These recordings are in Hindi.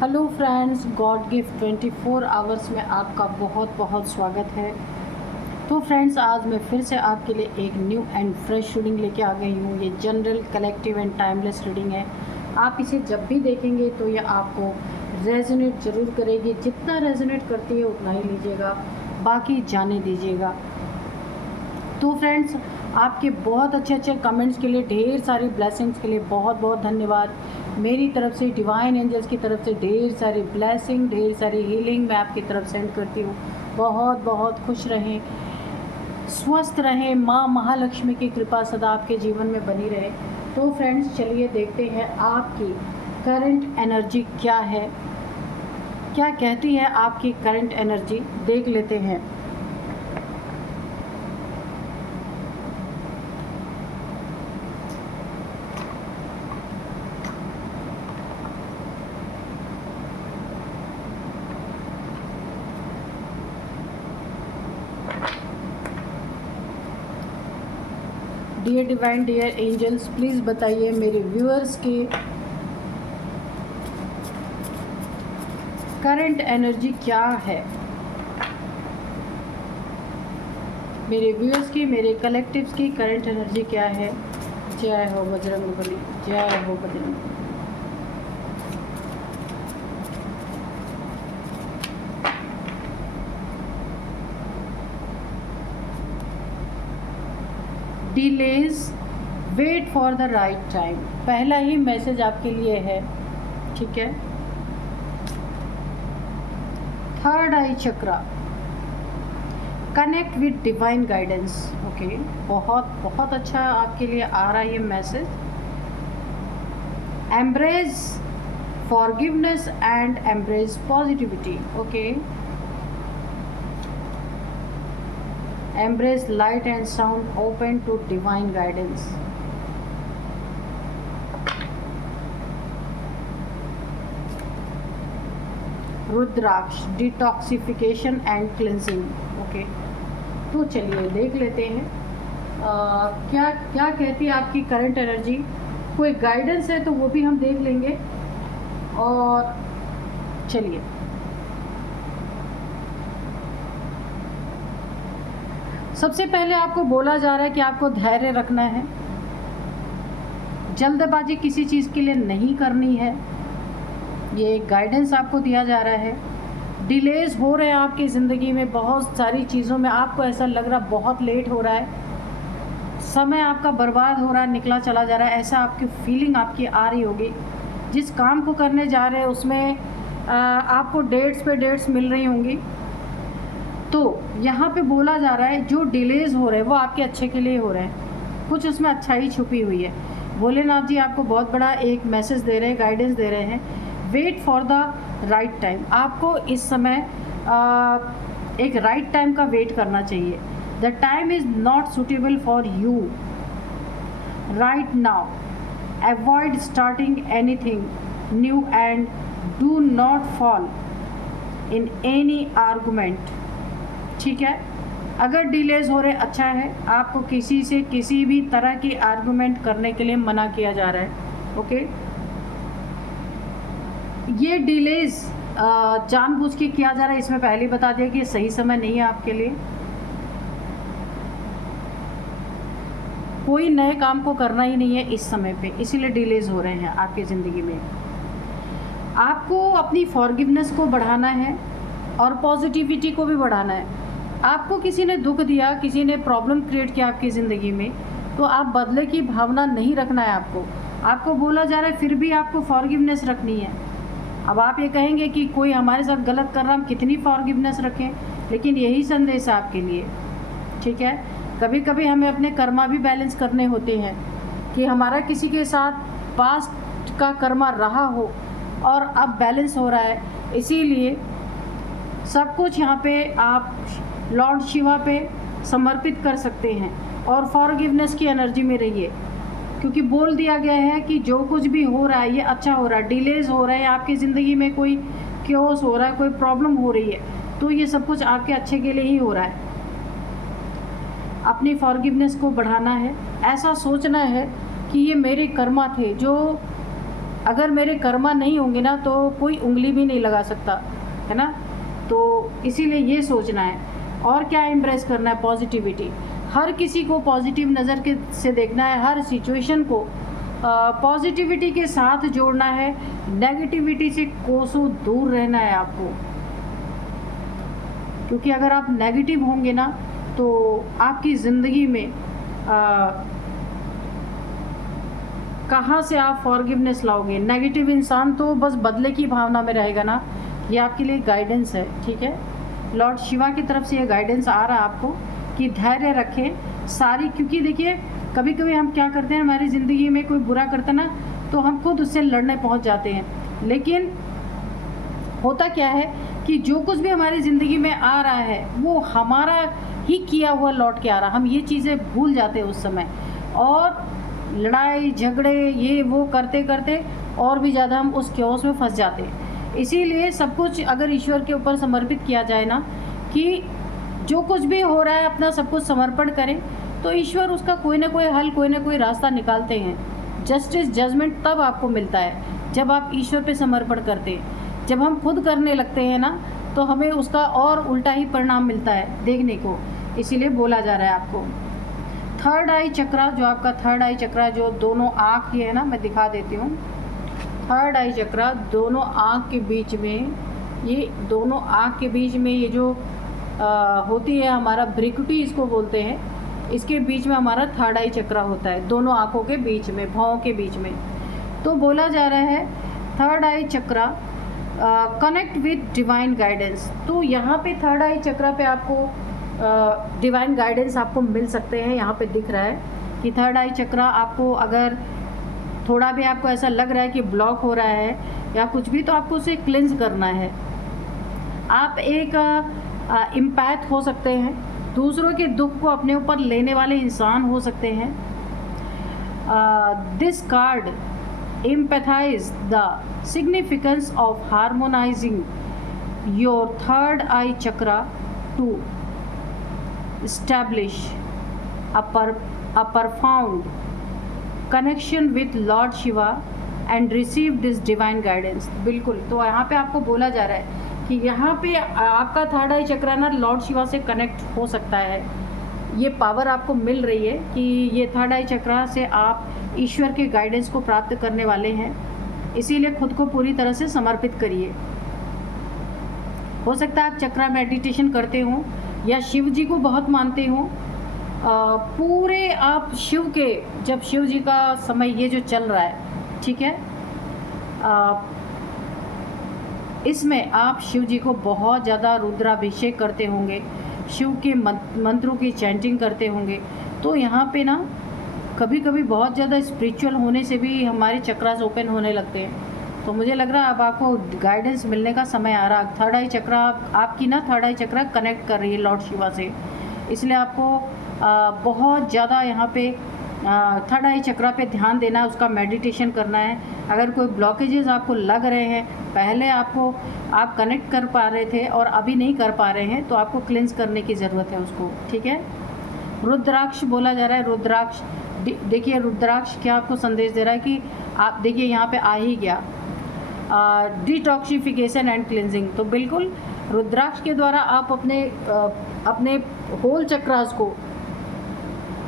Hello friends, God gift 24 hours में आपका बहुत बहुत स्वागत है। तो फ्रेंड्स, आज मैं फिर से आपके लिए एक न्यू एंड फ्रेश रीडिंग लेके आ गई हूँ। ये general, collective and timeless reading है। आप इसे जब भी देखेंगे तो ये आपको रेजोनेट ज़रूर करेगी। जितना रेजोनेट करती है उतना ही लीजिएगा, बाकी जाने दीजिएगा। तो फ्रेंड्स, आपके बहुत अच्छे अच्छे कमेंट्स के लिए, ढेर सारी ब्लेसिंग्स के लिए बहुत बहुत धन्यवाद। मेरी तरफ से, डिवाइन एंजल्स की तरफ से ढेर सारी ब्लेसिंग, ढेर सारी हीलिंग मैं आपकी तरफ सेंड करती हूँ। बहुत बहुत खुश रहें, स्वस्थ रहें, माँ महालक्ष्मी की कृपा सदा आपके जीवन में बनी रहे। तो फ्रेंड्स, चलिए देखते हैं आपकी करंट एनर्जी क्या है, क्या कहती है आपकी करंट एनर्जी, देख लेते हैं। Dear divine, dear angels, please बताइए मेरे व्यूअर्स के करंट एनर्जी क्या है। मेरे व्यूअर्स की, मेरे कलेक्टिव्स की करंट एनर्जी क्या है। जय हो बजरंगबली, जय हो Bajrangbali. Delays, wait for the right time, पहला ही मैसेज आपके लिए है। ठीक है। Third eye chakra, connect with divine guidance. Okay, बहुत बहुत अच्छा आपके लिए आ रहा है ये message. Embrace forgiveness and embrace positivity. Okay, embrace light and sound, open to divine guidance. Rudraksha, detoxification and cleansing. Okay, तो चलिए देख लेते हैं क्या क्या कहती है आपकी करंट एनर्जी। कोई गाइडेंस है तो वो भी हम देख लेंगे। और चलिए, सबसे पहले आपको बोला जा रहा है कि आपको धैर्य रखना है, जल्दबाजी किसी चीज़ के लिए नहीं करनी है। ये गाइडेंस आपको दिया जा रहा है। डिलेज हो रहे हैं आपकी ज़िंदगी में, बहुत सारी चीज़ों में आपको ऐसा लग रहा बहुत लेट हो रहा है, समय आपका बर्बाद हो रहा है, निकला चला जा रहा है, ऐसा आपकी फीलिंग आपकी आ रही होगी। जिस काम को करने जा रहे हैं उसमें आपको डेट्स पे डेट्स मिल रही होंगी। तो यहाँ पे बोला जा रहा है जो डिलेज हो रहे हैं वो आपके अच्छे के लिए हो रहे हैं, कुछ उसमें अच्छाई छुपी हुई है। भोलेनाथ जी आपको बहुत बड़ा एक मैसेज दे रहे हैं, गाइडेंस दे रहे हैं। Wait for the right time, आपको इस समय एक राइट टाइम का वेट करना चाहिए। The time is not suitable for you right now, avoid starting anything new and do not fall in any argument. ठीक है, अगर डिलेज हो रहे अच्छा है, आपको किसी से किसी भी तरह की आर्गुमेंट करने के लिए मना किया जा रहा है। ओके, ये डिलेज जानबूझ के किया जा रहा है, इसमें पहले बता दिया कि सही समय नहीं है आपके लिए। कोई नए काम को करना ही नहीं है इस समय पे, इसीलिए डिलेज हो रहे हैं आपकी ज़िंदगी में। आपको अपनी फॉरगिवनेस को बढ़ाना है और पॉजिटिविटी को भी बढ़ाना है। आपको किसी ने दुख दिया, किसी ने प्रॉब्लम क्रिएट किया आपकी ज़िंदगी में, तो आप बदले की भावना नहीं रखना है आपको बोला जा रहा है, फिर भी आपको फॉरगिवनेस रखनी है। अब आप ये कहेंगे कि कोई हमारे साथ गलत कर रहा, हम कितनी फॉरगिवनेस रखें, लेकिन यही संदेश है आपके लिए। ठीक है, कभी कभी हमें अपने कर्मा भी बैलेंस करने होते हैं कि हमारा किसी के साथ पास्ट का कर्मा रहा हो और अब बैलेंस हो रहा है, इसीलिए सब कुछ यहाँ पे आप लॉर्ड शिवा पे समर्पित कर सकते हैं और फॉरगिवनेस की एनर्जी में रहिए, क्योंकि बोल दिया गया है कि जो कुछ भी हो रहा है ये अच्छा हो रहा है। डिलेज हो रहा है आपकी ज़िंदगी में, कोई क्योस हो रहा है, कोई प्रॉब्लम हो रही है, तो ये सब कुछ आपके अच्छे के लिए ही हो रहा है। अपनी फॉरगिवनेस को बढ़ाना है, ऐसा सोचना है कि ये मेरे कर्मा थे जो अगर मेरे कर्मा नहीं होंगे ना तो कोई उंगली भी नहीं लगा सकता, है ना। तो इसीलिए ये सोचना है। और क्या एम्ब्रेस करना है? पॉजिटिविटी। हर किसी को पॉजिटिव नज़र के से देखना है, हर सिचुएशन को पॉजिटिविटी के साथ जोड़ना है, नेगेटिविटी से कोसों दूर रहना है आपको। क्योंकि अगर आप नेगेटिव होंगे ना तो आपकी ज़िंदगी में कहाँ से आप फॉरगिवनेस लाओगे? नेगेटिव इंसान तो बस बदले की भावना में रहेगा ना। ये आपके लिए गाइडेंस है, ठीक है। लॉर्ड शिवा की तरफ से ये गाइडेंस आ रहा है आपको कि धैर्य रखें सारी। क्योंकि देखिए कभी कभी हम क्या करते हैं, हमारी ज़िंदगी में कोई बुरा करता ना तो हम खुद उससे लड़ने पहुंच जाते हैं। लेकिन होता क्या है कि जो कुछ भी हमारी ज़िंदगी में आ रहा है वो हमारा ही किया हुआ लौट के आ रहा। हम ये चीज़ें भूल जाते हैं उस समय, और लड़ाई झगड़े ये वो करते करते और भी ज़्यादा हम उस क्योस में फंस जाते हैं। इसीलिए सब कुछ अगर ईश्वर के ऊपर समर्पित किया जाए ना, कि जो कुछ भी हो रहा है अपना सब कुछ समर्पण करें, तो ईश्वर उसका कोई ना कोई हल, कोई ना कोई रास्ता निकालते हैं। जस्टिस जजमेंट तब आपको मिलता है जब आप ईश्वर पे समर्पण करते हैं। जब हम खुद करने लगते हैं ना तो हमें उसका और उल्टा ही परिणाम मिलता है देखने को। इसीलिए बोला जा रहा है आपको थर्ड आई चक्रा, जो आपका थर्ड आई चक्रा जो दोनों आँख ये है ना, मैं दिखा देती हूँ। थर्ड आई चक्रा दोनों आँख के बीच में, ये दोनों आँख के बीच में ये जो होती है हमारा ब्रिकुटी इसको बोलते हैं, इसके बीच में हमारा थर्ड आई चक्रा होता है, दोनों आँखों के बीच में, भौं के बीच में। तो बोला जा रहा है third eye chakra connect with divine guidance. तो यहाँ पे थर्ड आई चक्रा पे आपको डिवाइन गाइडेंस आपको मिल सकते हैं। यहाँ पे दिख रहा है कि थर्ड आई चक्रा आपको अगर थोड़ा भी आपको ऐसा लग रहा है कि ब्लॉक हो रहा है या कुछ भी, तो आपको उसे क्लिंज करना है। आप एक इम्पैथ हो सकते हैं, दूसरों के दुख को अपने ऊपर लेने वाले इंसान हो सकते हैं। This card empathize the significance of harmonizing your third eye chakra to establish a profound connection with Lord Shiva and receive this divine guidance। बिल्कुल, तो यहाँ पे आपको बोला जा रहा है कि यहाँ पे आपका थर्ड आई चक्रा ना लॉर्ड शिवा से कनेक्ट हो सकता है। ये पावर आपको मिल रही है कि ये थर्ड आई चक्रा से आप ईश्वर के गाइडेंस को प्राप्त करने वाले हैं। इसीलिए खुद को पूरी तरह से समर्पित करिए। हो सकता है आप चक्रा मेडिटेशन करते हो या शिव जी को बहुत मानते हो। पूरे आप शिव के, जब शिव जी का समय ये जो चल रहा है, ठीक है, इसमें आप शिव जी को बहुत ज़्यादा रुद्राभिषेक करते होंगे, शिव के मंत्रों की चैंटिंग करते होंगे। तो यहाँ पे ना कभी कभी बहुत ज़्यादा स्पिरिचुअल होने से भी हमारे चक्रास ओपन होने लगते हैं। तो मुझे लग रहा है अब आपको गाइडेंस मिलने का समय आ रहा है। थर्ड आई चक्रा आपकी ना थर्ड आई चक्रा कनेक्ट कर रही है लॉर्ड शिवा से, इसलिए आपको बहुत ज़्यादा यहाँ पे थर्ड आई चक्रा पे ध्यान देना है, उसका मेडिटेशन करना है। अगर कोई ब्लॉकेजेस आपको लग रहे हैं, पहले आप कनेक्ट कर पा रहे थे और अभी नहीं कर पा रहे हैं, तो आपको क्लिंस करने की ज़रूरत है उसको, ठीक है। रुद्राक्ष बोला जा रहा है। रुद्राक्ष देखिए, रुद्राक्ष क्या आपको संदेश दे रहा है कि आप देखिए यहाँ पे आ ही गया डिटॉक्सिफिकेशन एंड क्लिनजिंग। तो बिल्कुल रुद्राक्ष के द्वारा आप अपने होल चक्रास को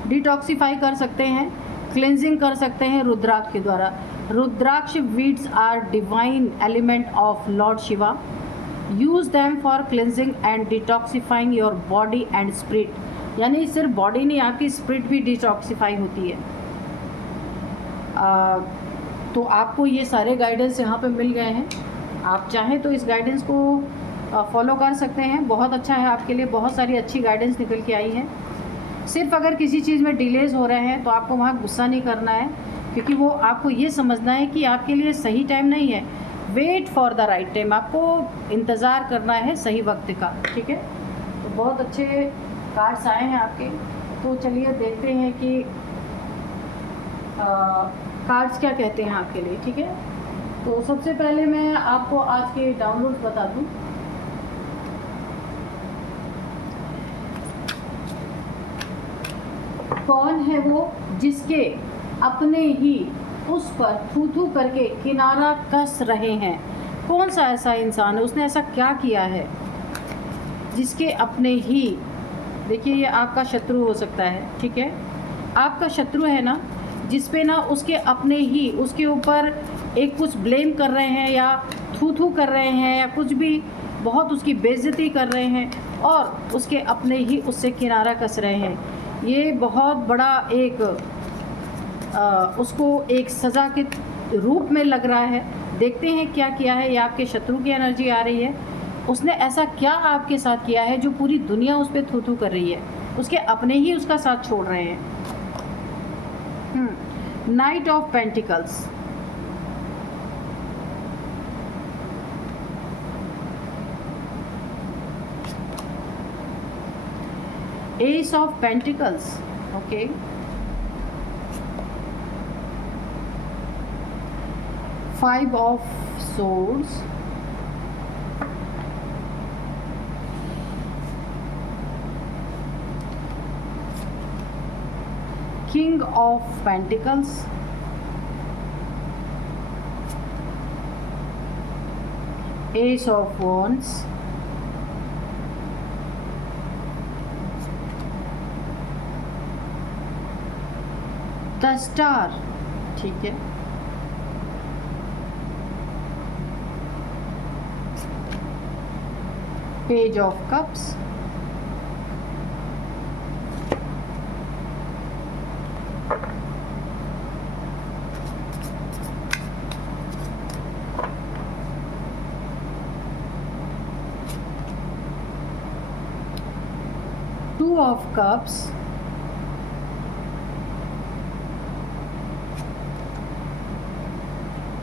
डिटॉक्सिफाई कर सकते हैं, क्लिनजिंग कर सकते हैं रुद्राक्ष के द्वारा। Rudraksha beads are divine element of Lord Shiva. Use them for cleansing and detoxifying your body and spirit. यानी सिर्फ बॉडी नहीं, आपकी स्पिरिट भी डिटॉक्सिफाई होती है। तो आपको ये सारे गाइडेंस यहाँ पे मिल गए हैं। आप चाहें तो इस गाइडेंस को फॉलो कर सकते हैं, बहुत अच्छा है आपके लिए। बहुत सारी अच्छी गाइडेंस निकल के आई है। सिर्फ अगर किसी चीज़ में डिलेज हो रहे हैं तो आपको वहाँ गुस्सा नहीं करना है, क्योंकि वो आपको ये समझना है कि आपके लिए सही टाइम नहीं है। Wait for the right time, आपको इंतज़ार करना है सही वक्त का, ठीक है। तो बहुत अच्छे कार्ड्स आए हैं आपके। तो चलिए देखते हैं कि कार्ड्स क्या कहते हैं आपके लिए, ठीक है। तो सबसे पहले मैं आपको आज के डाउनलोड्स बता दूं। कौन है वो जिसके अपने ही उस पर थू थू करके किनारा कस रहे हैं। कौन सा ऐसा इंसान है, उसने ऐसा क्या किया है जिसके अपने ही, देखिए ये आपका शत्रु हो सकता है, ठीक है, आपका शत्रु है ना, जिस पे ना उसके अपने ही उसके ऊपर एक कुछ ब्लेम कर रहे हैं या थू थू कर रहे हैं या कुछ भी बहुत उसकी बेइज्जती कर रहे हैं और उसके अपने ही उससे किनारा कस रहे हैं। ये बहुत बड़ा एक उसको एक सज़ा के रूप में लग रहा है। देखते हैं क्या किया है। ये आपके शत्रु की एनर्जी आ रही है। उसने ऐसा क्या आपके साथ किया है जो पूरी दुनिया उस पर थू थू कर रही है, उसके अपने ही उसका साथ छोड़ रहे हैं। Night of pentacles, S of pentacles, okay, five of swords, king of pentacles, S of wands, the star, ठीक है, page of cups, two of cups,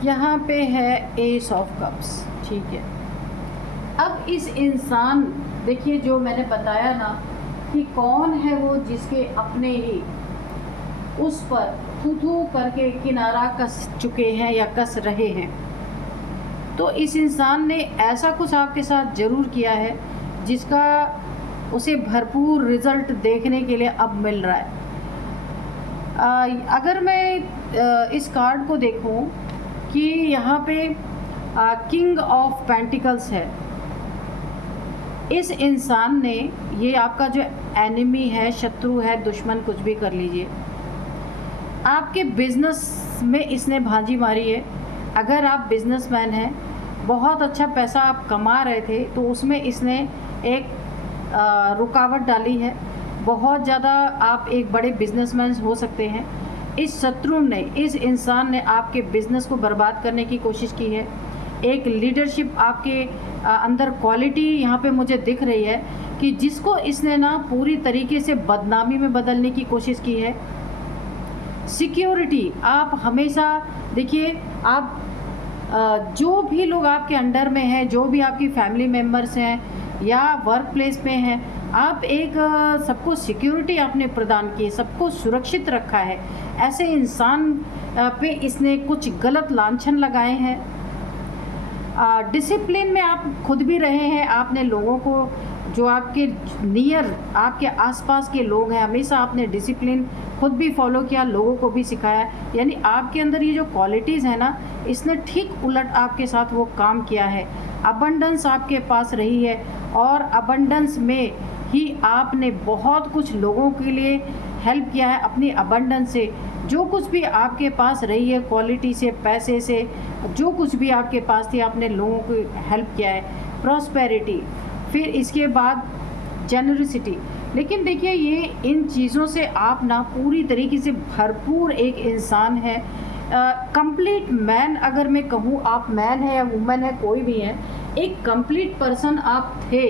यहाँ पे है एस ऑफ कप्स, ठीक है। अब इस इंसान, देखिए जो मैंने बताया ना कि कौन है वो जिसके अपने ही उस पर थू थू करके किनारा कस चुके हैं या कस रहे हैं। तो इस इंसान ने ऐसा कुछ आपके साथ ज़रूर किया है जिसका उसे भरपूर रिज़ल्ट देखने के लिए अब मिल रहा है। अगर मैं इस कार्ड को देखूं कि यहाँ पे किंग ऑफ पेंटिकल्स है, इस इंसान ने, ये आपका जो एनिमी है, शत्रु है, दुश्मन, कुछ भी कर लीजिए, आपके बिजनेस में इसने भांजी मारी है। अगर आप बिजनेसमैन हैं, बहुत अच्छा पैसा आप कमा रहे थे, तो उसमें इसने एक रुकावट डाली है। बहुत ज़्यादा आप एक बड़े बिजनेसमैन हो सकते हैं। इस शत्रु ने, इस इंसान ने आपके बिजनेस को बर्बाद करने की कोशिश की है। एक लीडरशिप आपके अंदर क्वालिटी यहाँ पे मुझे दिख रही है कि जिसको इसने ना पूरी तरीके से बदनामी में बदलने की कोशिश की है। सिक्योरिटी, आप हमेशा देखिए, आप जो भी लोग आपके अंडर में हैं, जो भी आपकी फैमिली मेम्बर्स हैं या वर्क प्लेस पे हैं, आप एक सबको सिक्योरिटी आपने प्रदान की है, सबको सुरक्षित रखा है। ऐसे इंसान पे इसने कुछ गलत लांछन लगाए हैं। डिसिप्लिन में आप खुद भी रहे हैं। आपने लोगों को, जो आपके नियर, आपके आसपास के लोग हैं, हमेशा आपने डिसिप्लिन खुद भी फॉलो किया, लोगों को भी सिखाया। यानी आपके अंदर ये जो क्वालिटीज़ है ना, इसने ठीक उलट आपके साथ वो काम किया है। अबंडेंस आपके पास रही है और अबंडेंस में ही आपने बहुत कुछ लोगों के लिए हेल्प किया है। अपनी अबंडेंस से जो कुछ भी आपके पास रही है, क्वालिटी से, पैसे से, जो कुछ भी आपके पास थी, आपने लोगों को हेल्प किया है। प्रॉस्पेरिटी, फिर इसके बाद जेनरसिटी। लेकिन देखिए, ये इन चीज़ों से आप ना पूरी तरीके से भरपूर एक इंसान है, कंप्लीट मैन। अगर मैं कहूँ, आप मैन है या वुमेन है, कोई भी है, एक कंप्लीट पर्सन आप थे।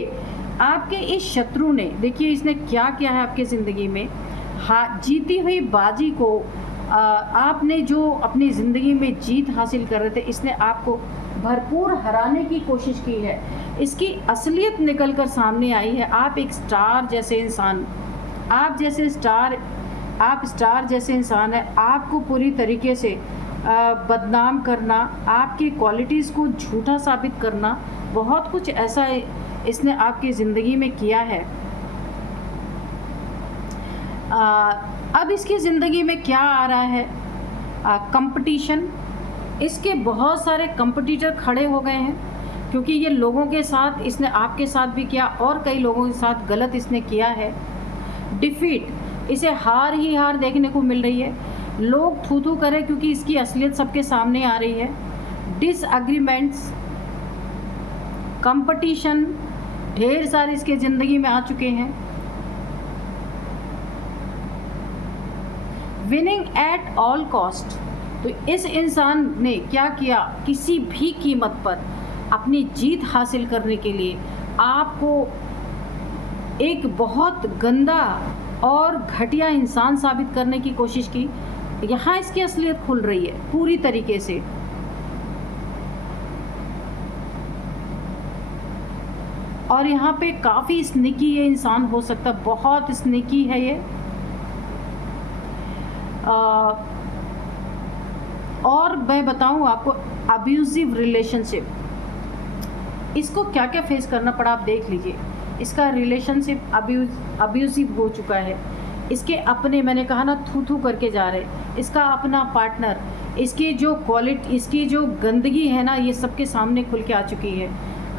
आपके इस शत्रु ने, देखिए इसने क्या किया है आपकी ज़िंदगी में। हाँ, जीती हुई बाजी को आपने जो अपनी ज़िंदगी में जीत हासिल कर रहे थे, इसने आपको भरपूर हराने की कोशिश की है। इसकी असलियत निकल कर सामने आई है। आप एक स्टार जैसे इंसान, आप स्टार जैसे इंसान है। आपको पूरी तरीके से बदनाम करना, आपकी क्वालिटीज़ को झूठा साबित करना, बहुत कुछ ऐसा इसने आपकी ज़िंदगी में किया है। अब इसकी ज़िंदगी में क्या आ रहा है? कंपटीशन, इसके बहुत सारे कंपटीटर खड़े हो गए हैं क्योंकि ये लोगों के साथ, इसने आपके साथ भी किया और कई लोगों के साथ गलत इसने किया है। डिफीट, इसे हार ही हार देखने को मिल रही है। लोग थू थू करें क्योंकि इसकी असलियत सबके सामने आ रही है। डिसएग्रीमेंट्स, कंपटीशन ढेर सारे इसके ज़िंदगी में आ चुके हैं। विनिंग एट ऑल कॉस्ट, तो इस इंसान ने क्या किया, किसी भी कीमत पर अपनी जीत हासिल करने के लिए आपको एक बहुत गंदा और घटिया इंसान साबित करने की कोशिश की। यहाँ इसकी असलियत खुल रही है पूरी तरीके से। और यहाँ पे काफ़ी स्निकी ये इंसान हो सकता है, बहुत स्निकी है ये। और मैं बताऊँ आपको, अब्यूज़िव रिलेशनशिप, इसको क्या क्या फेस करना पड़ा आप देख लीजिए। इसका रिलेशनशिप अब्यूज़िव हो चुका है। इसके अपने, मैंने कहा ना, थू थू करके जा रहे, इसका अपना पार्टनर, इसकी जो क्वालिटी, इसकी जो गंदगी है ना, ये सबके सामने खुल के आ चुकी है।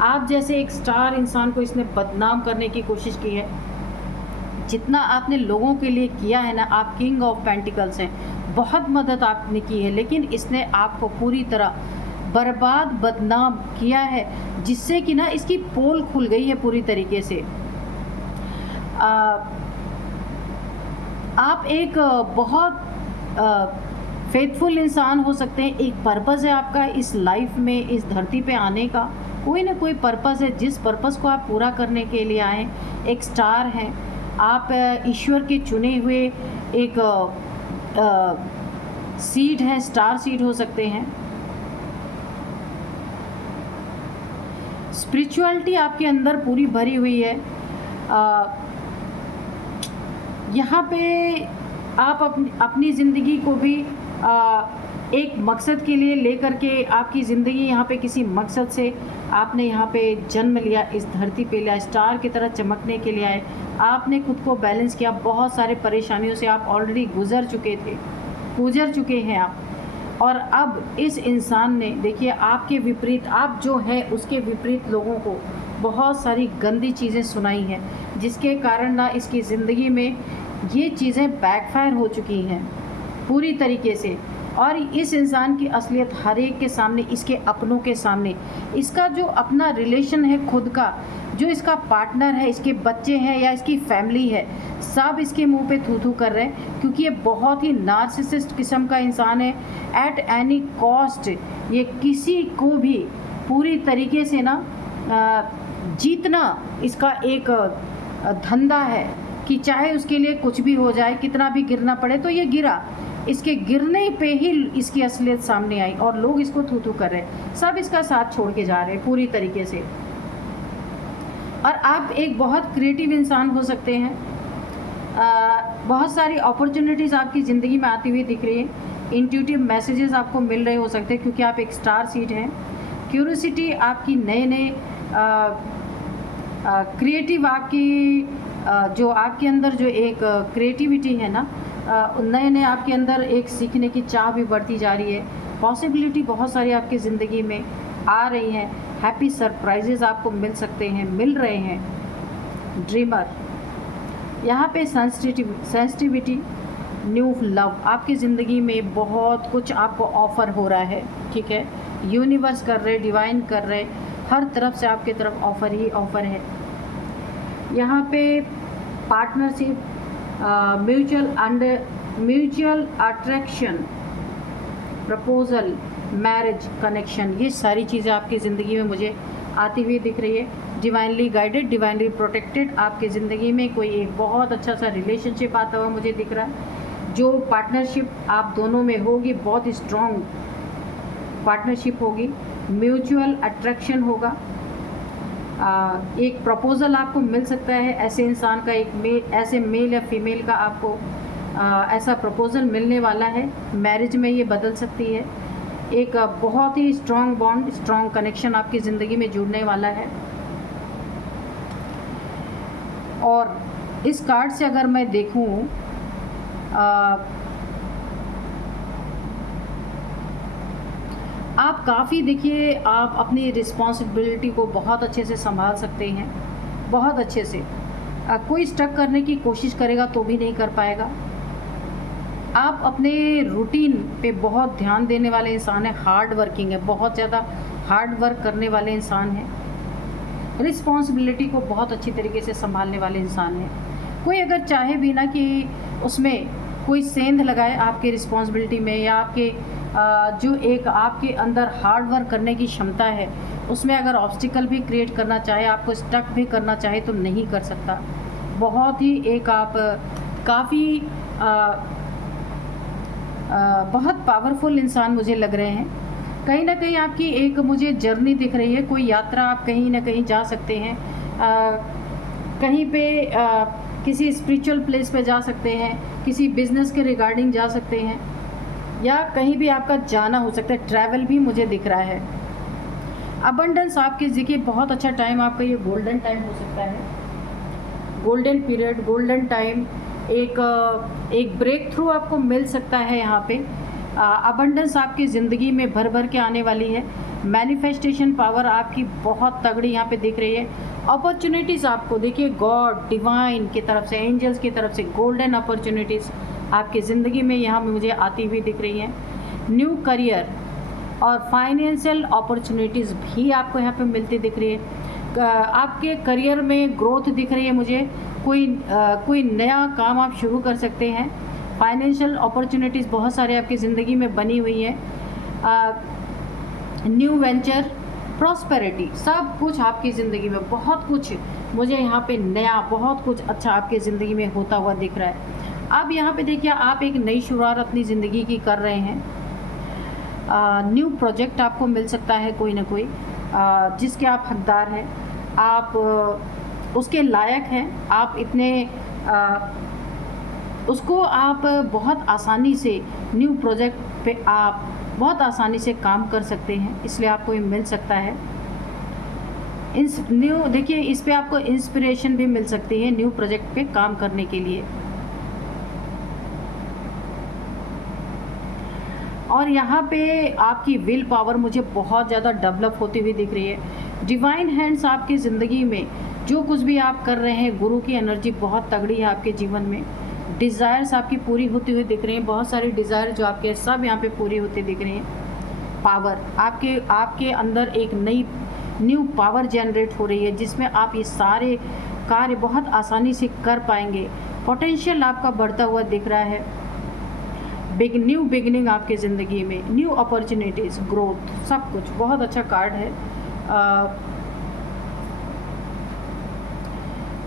आप जैसे एक स्टार इंसान को इसने बदनाम करने की कोशिश की है। जितना आपने लोगों के लिए किया है ना, आप किंग ऑफ पेंटिकल्स हैं, बहुत मदद आपने की है, लेकिन इसने आपको पूरी तरह बर्बाद, बदनाम किया है, जिससे कि ना इसकी पोल खुल गई है पूरी तरीके से। आप एक बहुत फेथफुल इंसान हो सकते हैं। एक पर्पज़ है आपका इस लाइफ में, इस धरती पे आने का कोई ना कोई पर्पज़ है, जिस पर्पज़ को आप पूरा करने के लिए आए। एक स्टार हैं आप, ईश्वर के चुने हुए एक सीड हैं, स्टार सीड हो सकते हैं। स्पिरिचुअलिटी आपके अंदर पूरी भरी हुई है। यहाँ पे आप अपनी ज़िंदगी को भी एक मकसद के लिए लेकर के, आपकी ज़िंदगी यहाँ पे किसी मकसद से आपने यहाँ पे जन्म लिया, इस धरती पे लिया, स्टार की तरह चमकने के लिए आए। आपने खुद को बैलेंस किया, बहुत सारे परेशानियों से आप ऑलरेडी गुजर चुके हैं आप। और अब इस इंसान ने, देखिए, आपके विपरीत, आप जो है उसके विपरीत लोगों को बहुत सारी गंदी चीज़ें सुनाई हैं, जिसके कारण ना इसकी ज़िंदगी में ये चीज़ें बैकफायर हो चुकी हैं पूरी तरीके से। और इस इंसान की असलियत हर एक के सामने, इसके अपनों के सामने, इसका जो अपना रिलेशन है खुद का, जो इसका पार्टनर है, इसके बच्चे हैं या इसकी फैमिली है, सब इसके मुंह पे थू थू कर रहे हैं, क्योंकि ये बहुत ही नार्सिसिस्ट किस्म का इंसान है। एट एनी कॉस्ट ये किसी को भी पूरी तरीके से ना जीतना इसका एक धंधा है, कि चाहे उसके लिए कुछ भी हो जाए, कितना भी गिरना पड़े तो ये गिरा। इसके गिरने पे ही इसकी असलियत सामने आई और लोग इसको थू थू कर रहे हैं, सब इसका साथ छोड़ के जा रहे हैं पूरी तरीके से। और आप एक बहुत क्रिएटिव इंसान हो सकते हैं। बहुत सारी अपॉर्चुनिटीज़ आपकी ज़िंदगी में आती हुई दिख रही है। इंट्यूटिव मैसेजेस आपको मिल रहे हो सकते हैं, क्योंकि आप एक स्टार सीड हैं। क्यूरियोसिटी आपकी, नए क्रिएटिव आपकी जो आपके अंदर जो एक क्रिएटिविटी है ना, नए आपके अंदर एक सीखने की चाह भी बढ़ती जा रही है। पॉसिबिलिटी बहुत सारी आपकी ज़िंदगी में आ रही हैं। हैप्पी सरप्राइजेज़ आपको मिल सकते हैं, मिल रहे हैं। ड्रीमर, यहाँ पे सेंसिटिविटी, न्यू लव, आपकी ज़िंदगी में बहुत कुछ आपको ऑफ़र हो रहा है, ठीक है। यूनिवर्स कर रहे, डिवाइन कर रहे, हर तरफ से आपकी तरफ ऑफ़र ही ऑफ़र है। यहाँ पे partnership, mutual attraction, proposal, marriage, connection, ये सारी चीज़ें आपकी ज़िंदगी में मुझे आती हुई दिख रही है। डिवाइनली गाइडेड, डिवाइनली प्रोटेक्टेड, आपकी ज़िंदगी में कोई एक बहुत अच्छा सा रिलेशनशिप आता हुआ मुझे दिख रहा है। जो पार्टनरशिप आप दोनों में होगी, बहुत ही स्ट्रॉन्ग पार्टनरशिप होगी। म्यूचुअल अट्रैक्शन होगा। एक प्रपोज़ल आपको मिल सकता है ऐसे इंसान का, ऐसे मेल या फीमेल का आपको ऐसा प्रपोज़ल मिलने वाला है। मैरिज में ये बदल सकती है। एक बहुत ही स्ट्रॉन्ग बॉन्ड, स्ट्रॉन्ग कनेक्शन आपकी ज़िंदगी में जुड़ने वाला है। और इस कार्ड से अगर मैं देखूं, आप काफ़ी देखिए आप अपनी रिस्पॉन्सिबिलिटी को बहुत अच्छे से संभाल सकते हैं, बहुत अच्छे से। कोई स्टक करने की कोशिश करेगा तो भी नहीं कर पाएगा। आप अपने रूटीन पे बहुत ध्यान देने वाले इंसान हैं, हार्ड वर्किंग है, बहुत ज़्यादा हार्ड वर्क करने वाले इंसान हैं, रिस्पॉन्सिबिलिटी को बहुत अच्छी तरीके से संभालने वाले इंसान हैं। कोई अगर चाहे भी ना कि उसमें कोई सेंध लगाए आपके रिस्पॉन्सिबिलिटी में, या आपके जो एक आपके अंदर हार्ड वर्क करने की क्षमता है उसमें अगर ऑब्स्टिकल भी क्रिएट करना चाहे, आपको स्टक भी करना चाहे तो नहीं कर सकता। बहुत ही एक आप काफ़ी बहुत पावरफुल इंसान मुझे लग रहे हैं। कहीं ना कहीं आपकी एक मुझे जर्नी दिख रही है, कोई यात्रा आप कहीं ना कहीं जा सकते हैं, कहीं पे किसी स्पिरिचुअल प्लेस पे जा सकते हैं, किसी बिजनेस के रिगार्डिंग जा सकते हैं, या कहीं भी आपका जाना हो सकता है, ट्रैवल भी मुझे दिख रहा है। अबंडेंस आपके देखिए बहुत अच्छा टाइम आपका ये गोल्डन टाइम हो सकता है, गोल्डन पीरियड, गोल्डन टाइम, एक ब्रेक थ्रू आपको मिल सकता है यहाँ पे। अबंडेंस आपकी ज़िंदगी में भर भर के आने वाली है। मैनिफेस्टेशन पावर आपकी बहुत तगड़ी यहाँ पे दिख रही है। अपॉर्चुनिटीज़ आपको देखिए गॉड डिवाइन की तरफ से, एंजल्स की तरफ से गोल्डन अपॉर्चुनिटीज़ आपकी ज़िंदगी में यहाँ पे मुझे आती हुई दिख रही हैं। न्यू करियर और फाइनेंशियल अपॉर्चुनिटीज़ भी आपको यहाँ पे मिलती दिख रही है। आपके करियर में ग्रोथ दिख रही है मुझे, कोई नया काम आप शुरू कर सकते हैं। फाइनेंशियल अपॉर्चुनिटीज़ बहुत सारे आपकी ज़िंदगी में बनी हुई है। न्यू वेंचर, प्रॉस्पेरिटी, सब कुछ आपकी ज़िंदगी में बहुत कुछ मुझे यहाँ पे नया, बहुत कुछ अच्छा आपकी ज़िंदगी में होता हुआ दिख रहा है। अब यहाँ पे देखिए आप एक नई शुरुआत अपनी ज़िंदगी की कर रहे हैं। न्यू प्रोजेक्ट आपको मिल सकता है कोई ना कोई, जिसके आप हकदार हैं, आप उसके लायक हैं, आप इतने उसको आप बहुत आसानी से न्यू प्रोजेक्ट पे आप बहुत आसानी से काम कर सकते हैं, इसलिए आपको ये मिल सकता है। न्यू देखिए इस पे आपको इंस्पिरेशन भी मिल सकती है न्यू प्रोजेक्ट पे काम करने के लिए। और यहाँ पे आपकी विल पावर मुझे बहुत ज़्यादा डेवलप होती हुई दिख रही है। डिवाइन हैंड्स आपकी ज़िंदगी में जो कुछ भी आप कर रहे हैं, गुरु की एनर्जी बहुत तगड़ी है आपके जीवन में। डिज़ायर्स आपकी पूरी होती हुई दिख रही हैं, बहुत सारी डिज़ायर जो आपके सब यहाँ पे पूरी होती दिख रही हैं। पावर आपके अंदर एक न्यू पावर जनरेट हो रही है, जिसमें आप ये सारे कार्य बहुत आसानी से कर पाएंगे। पोटेंशियल आपका बढ़ता हुआ दिख रहा है। न्यू बिगिनिंग आपके ज़िंदगी में, न्यू अपॉर्चुनिटीज़, ग्रोथ, सब कुछ बहुत अच्छा कार्ड है।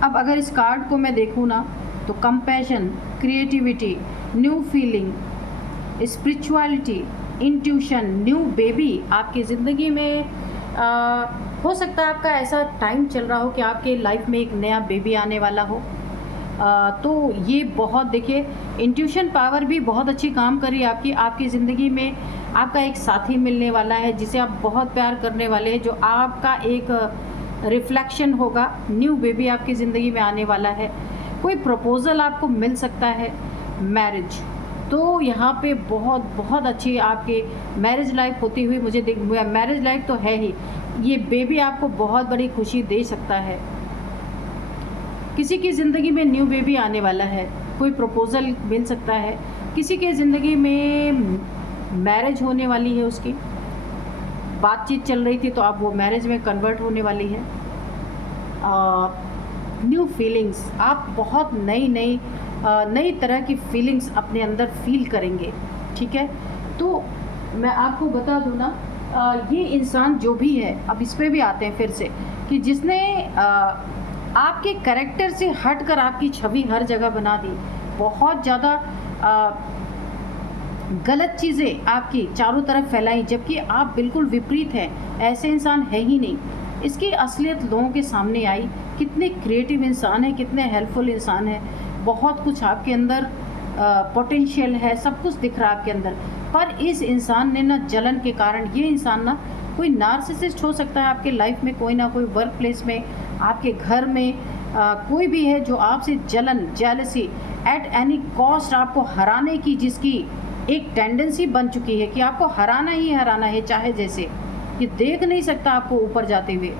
अब अगर इस कार्ड को मैं देखूँ ना तो compassion, creativity, new feeling, spirituality, intuition, new baby आपकी ज़िंदगी में हो सकता है आपका ऐसा टाइम चल रहा हो कि आपके लाइफ में एक नया बेबी आने वाला हो। तो ये बहुत देखिए इंट्यूशन पावर भी बहुत अच्छी काम कर रही है आपकी ज़िंदगी में। आपका एक साथी मिलने वाला है जिसे आप बहुत प्यार करने वाले हैं, जो आपका एक रिफ्लेक्शन होगा। न्यू बेबी आपकी ज़िंदगी में आने वाला है। कोई प्रपोज़ल आपको मिल सकता है। मैरिज, तो यहाँ पे बहुत बहुत अच्छी आपकी मैरिज लाइफ होती हुई मुझे मैरिज लाइफ तो है ही, ये बेबी आपको बहुत बड़ी खुशी दे सकता है। किसी की ज़िंदगी में न्यू बेबी आने वाला है, कोई प्रपोज़ल मिल सकता है, किसी के ज़िंदगी में मैरिज होने वाली है, उसकी बातचीत चल रही थी तो अब वो मैरिज में कन्वर्ट होने वाली है। न्यू फीलिंग्स, आप बहुत नई तरह की फीलिंग्स अपने अंदर फील करेंगे। ठीक है, तो मैं आपको बता दूँ ना, ये इंसान जो भी है, अब इस पर भी आते हैं फिर से, कि जिसने आपके कैरेक्टर से हटकर आपकी छवि हर जगह बना दी, बहुत ज़्यादा गलत चीज़ें आपकी चारों तरफ फैलाई, जबकि आप बिल्कुल विपरीत हैं, ऐसे इंसान है ही नहीं। इसकी असलियत लोगों के सामने आई, कितने क्रिएटिव इंसान है, कितने हेल्पफुल इंसान है, बहुत कुछ आपके अंदर पोटेंशियल है, सब कुछ दिख रहा है आपके अंदर। पर इस इंसान ने ना जलन के कारण, ये इंसान ना कोई नार्सिसिस्ट हो सकता है आपके लाइफ में, कोई ना कोई वर्क प्लेस में, आपके घर में कोई भी है जो आपसे जलन, जेलसी, एट एनी कॉस्ट आपको हराने की जिसकी एक टेंडेंसी बन चुकी है कि आपको हराना ही हराना है, चाहे जैसे, ये देख नहीं सकता आपको ऊपर जाते हुए।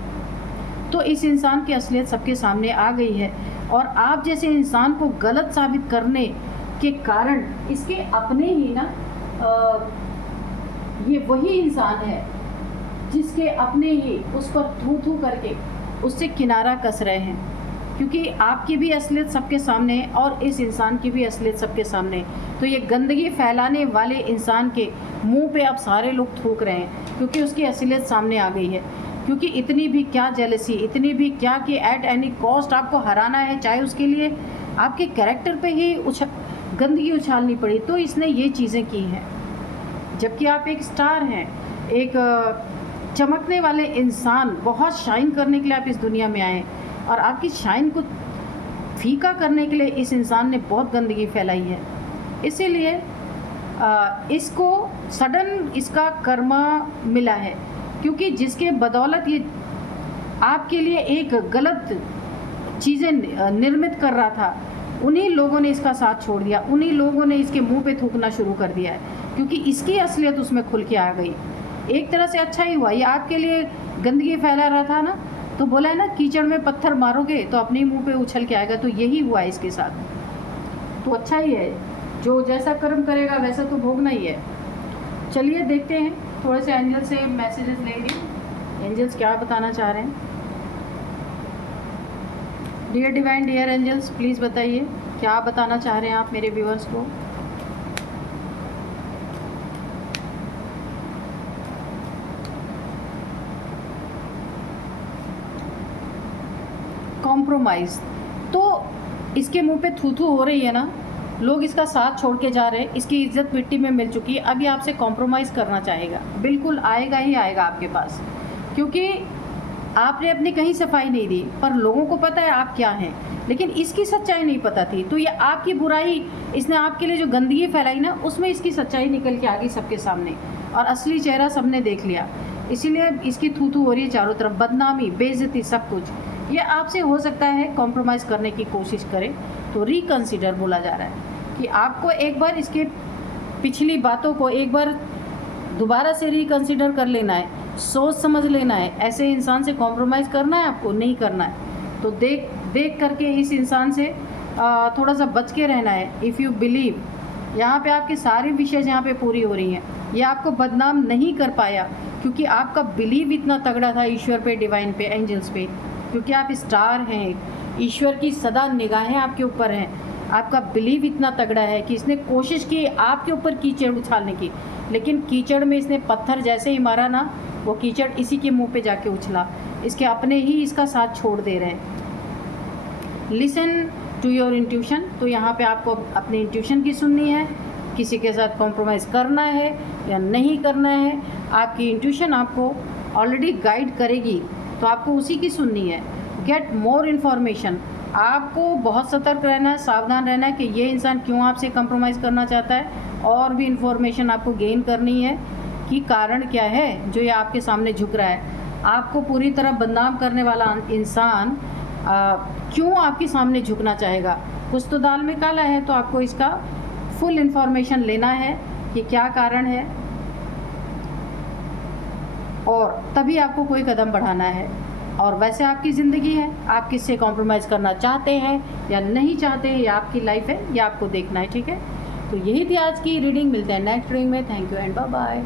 तो इस इंसान की असलियत सबके सामने आ गई है और आप जैसे इंसान को गलत साबित करने के कारण इसके अपने ही ना ये वही इंसान है जिसके अपने ही उस पर थू थू करके उससे किनारा कस रहे हैं, क्योंकि आपकी भी असलियत सबके सामने है और इस इंसान की भी असलियत सबके सामने है। तो ये गंदगी फैलाने वाले इंसान के मुंह पे अब सारे लोग थूक रहे हैं, क्योंकि उसकी असलियत सामने आ गई है। क्योंकि इतनी भी क्या जेलसी, इतनी भी क्या कि एट एनी कॉस्ट आपको हराना है, चाहे उसके लिए आपके कैरेक्टर पे ही गंदगी उछालनी पड़ी, तो इसने ये चीज़ें की हैं। जबकि आप एक स्टार हैं, एक चमकने वाले इंसान, बहुत शाइन करने के लिए आप इस दुनिया में आए और आपकी शाइन को फीका करने के लिए इस इंसान ने बहुत गंदगी फैलाई है। इसीलिए इसको सडन इसका कर्मा मिला है, क्योंकि जिसके बदौलत ये आपके लिए एक गलत चीज़ें निर्मित कर रहा था, उन्हीं लोगों ने इसका साथ छोड़ दिया, उन्हीं लोगों ने इसके मुंह पे थूकना शुरू कर दिया है, क्योंकि इसकी असलियत उसमें खुल के आ गई। एक तरह से अच्छा ही हुआ, ये आपके लिए गंदगी फैला रहा था ना, तो बोला है ना, कीचड़ में पत्थर मारोगे तो अपने मुंह पे उछल के आएगा, तो यही हुआ है इसके साथ। तो अच्छा ही है, जो जैसा कर्म करेगा वैसा तो भोगना ही है। चलिए देखते हैं, थोड़े से एंजल से मैसेजेस लेंगे, एंजल्स क्या बताना चाह रहे हैं। Dear divine, dear angels, please बताइए क्या बताना चाह रहे हैं आप मेरे व्यूअर्स को। कॉम्प्रोमाइज़, तो इसके मुंह पे थू थू हो रही है ना, लोग इसका साथ छोड़ के जा रहे हैं, इसकी इज्जत मिट्टी में मिल चुकी है, अभी आपसे कॉम्प्रोमाइज़ करना चाहेगा, बिल्कुल आएगा ही आएगा आपके पास, क्योंकि आपने अपनी कहीं सफाई नहीं दी, पर लोगों को पता है आप क्या हैं, लेकिन इसकी सच्चाई नहीं पता थी। तो ये आपकी बुराई, इसने आपके लिए जो गंदगी फैलाई ना, उसमें इसकी सच्चाई निकल के आ गई सबके सामने और असली चेहरा सबने देख लिया। इसीलिए इसकी थू थू हो रही है चारों तरफ, बदनामी, बेइज्जती, सब कुछ। ये आपसे हो सकता है कॉम्प्रोमाइज़ करने की कोशिश करे, तो रिकंसिडर बोला जा रहा है कि आपको एक बार इसके पिछली बातों को एक बार दोबारा से रिकंसिडर कर लेना है, सोच समझ लेना है। ऐसे इंसान से कॉम्प्रोमाइज़ करना है आपको, नहीं करना है, तो देख करके इस इंसान से थोड़ा सा बच के रहना है। इफ़ यू बिलीव, यहाँ पे आपकी सारी विशेष यहाँ पे पूरी हो रही हैं। ये आपको बदनाम नहीं कर पाया क्योंकि आपका बिलीव इतना तगड़ा था ईश्वर पे, डिवाइन पे, एंजल्स पे, क्योंकि आप स्टार हैं, ईश्वर की सदा निगाहें आपके ऊपर हैं। आपका बिलीव इतना तगड़ा है कि इसने कोशिश की आपके ऊपर कीचड़ उछालने की, लेकिन कीचड़ में इसने पत्थर जैसे ही मारा ना, वो कीचड़ इसी के मुंह पे जाके उछला। इसके अपने ही इसका साथ छोड़ दे रहे हैं। लिसन टू योर इंट्यूशन, तो यहाँ पे आपको अपने इंट्यूशन की सुननी है, किसी के साथ कॉम्प्रोमाइज़ करना है या नहीं करना है। आपकी इंट्यूशन आपको ऑलरेडी गाइड करेगी, तो आपको उसी की सुननी है। गेट मोर इन्फॉर्मेशन, आपको बहुत सतर्क रहना है, सावधान रहना है कि ये इंसान क्यों आपसे कंप्रोमाइज़ करना चाहता है, और भी इन्फॉर्मेशन आपको गेन करनी है कि कारण क्या है जो ये आपके सामने झुक रहा है। आपको पूरी तरह बदनाम करने वाला इंसान क्यों आपके सामने झुकना चाहेगा। कुछ तो दाल में काला है, तो आपको इसका फुल इन्फॉर्मेशन लेना है कि क्या कारण है, और तभी आपको कोई कदम बढ़ाना है। और वैसे आपकी ज़िंदगी है, आप किससे कॉम्प्रोमाइज़ करना चाहते हैं या नहीं चाहते हैं, ये आपकी लाइफ है, ये आपको देखना है, ठीक है। तो यही थी आज की रीडिंग, मिलते हैं नेक्स्ट रीडिंग में। Thank you and bye bye.